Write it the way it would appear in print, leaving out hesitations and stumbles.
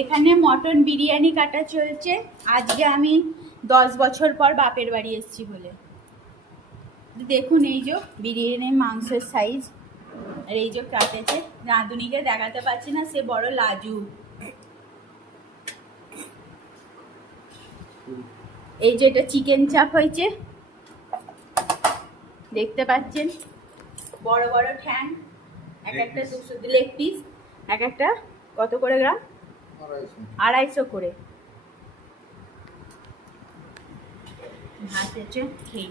এখানে মটন বিরিয়ানি কাটা চলছে। আজকে আমি 10 বছর পর বাপের বাড়ি এসেছি বলে। দেখুন এই যে বিরিয়ানির মাংসের সাইজ, আর এই যে কাটেছে। রাঁধুনিকে দেখাতে পারছি না, সে বড় লাজু। এই যে এটা চিকেন চাপ হয়েছে, দেখতে পাচ্ছেন। বড় বড় ঠ্যাং, এক একটা 200 লেগ পিস, এক একটা কত করে গ্রাম? 250 করে। ভাত হচ্ছে খেয়ে